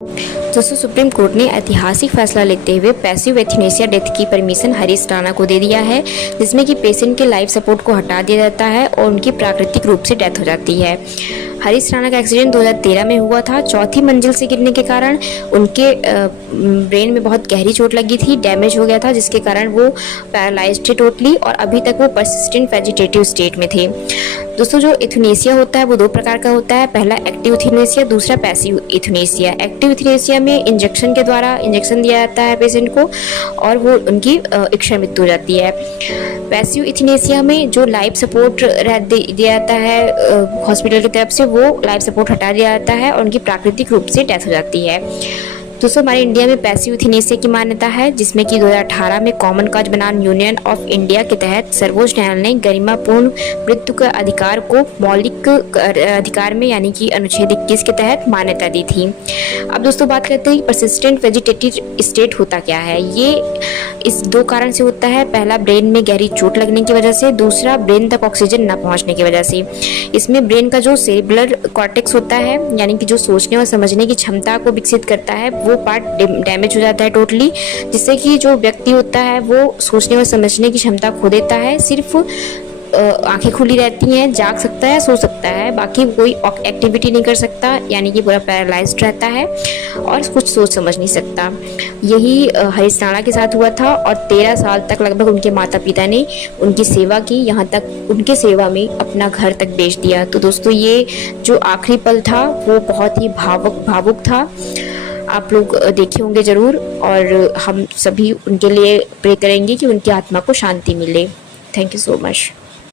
दोस्तों, supreme court ने ऐतिहासिक फैसला लेते हुए पैसिव एथनेसिया डेथ की परमिशन हरीश राणा को दे दिया है, जिसमें कि पेशेंट के लाइफ सपोर्ट को हटा दिया जाता है और उनकी प्राकृतिक रूप से डेथ हो जाती है। हरीश राणा का एक्सीडेंट 2013 में हुआ था। चौथी मंजिल से गिरने के कारण उनके ब्रेन में बहुत गहरी चोट लगी थी, डैमेज हो गया था, जिसके कारण वो पैरालाइज्ड थे टोटली और अभी तक वो परसिस्टेंट वेजिटेटिव स्टेट में थे। दोस्तों, जो एथनेसिया होता है वो दो प्रकार का होता है। पहला एक्टिव एथनेसिया, दूसरा पैसिव एथनेसिया। एक्टिव एथनेसिया में इंजेक्शन के द्वारा इंजेक्शन दिया जाता है पेशेंट को और वो उनकी इच्छा मृत्यु हो जाती है। पैसिव एथनेसिया में जो लाइफ सपोर्ट दिया जाता है हॉस्पिटल की तरफ से, वो लाइफ सपोर्ट हटा दिया जाता है और उनकी प्राकृतिक रूप से डेथ हो जाती है। दोस्तों, हमारे इंडिया में पैसिव एथनेसिया की मान्यता है, जिसमें कि 2018 में कॉमन कॉज बनाम यूनियन ऑफ इंडिया के तहत सर्वोच्च न्यायालय ने गरिमापूर्ण मृत्यु के अधिकार को मौलिक अधिकार में यानी कि अनुच्छेद 21 के तहत मान्यता दी थी। अब दोस्तों बात करते हैं कि परसिस्टेंट वेजिटेटिव स्टेट होता क्या है। ये इस दो कारण से होता है। पहला, ब्रेन में गहरी चोट लगने की वजह से, दूसरा ब्रेन तक ऑक्सीजन न पहुंचने की वजह से। इसमें ब्रेन का जो सेरेब्रल कॉर्टेक्स होता है यानी कि जो सोचने और समझने की क्षमता को विकसित करता है, वो पार्ट डैमेज हो जाता है टोटली, जिससे कि जो व्यक्ति होता है वो सोचने और समझने की क्षमता खो देता है। सिर्फ आंखें खुली रहती हैं, जाग सकता है, सो सकता है, बाकी कोई एक्टिविटी नहीं कर सकता, यानी कि पूरा पैरालाइज्ड रहता है और कुछ सोच समझ नहीं सकता। यही हरीश राणा के साथ हुआ था और 13 साल तक लगभग उनके माता पिता ने उनकी सेवा की, यहाँ तक उनके सेवा में अपना घर तक बेच दिया। तो दोस्तों, ये जो आखिरी पल था वो बहुत ही भावुक था। आप लोग देखे होंगे ज़रूर और हम सभी उनके लिए प्रे करेंगे कि उनकी आत्मा को शांति मिले। Thank you so much.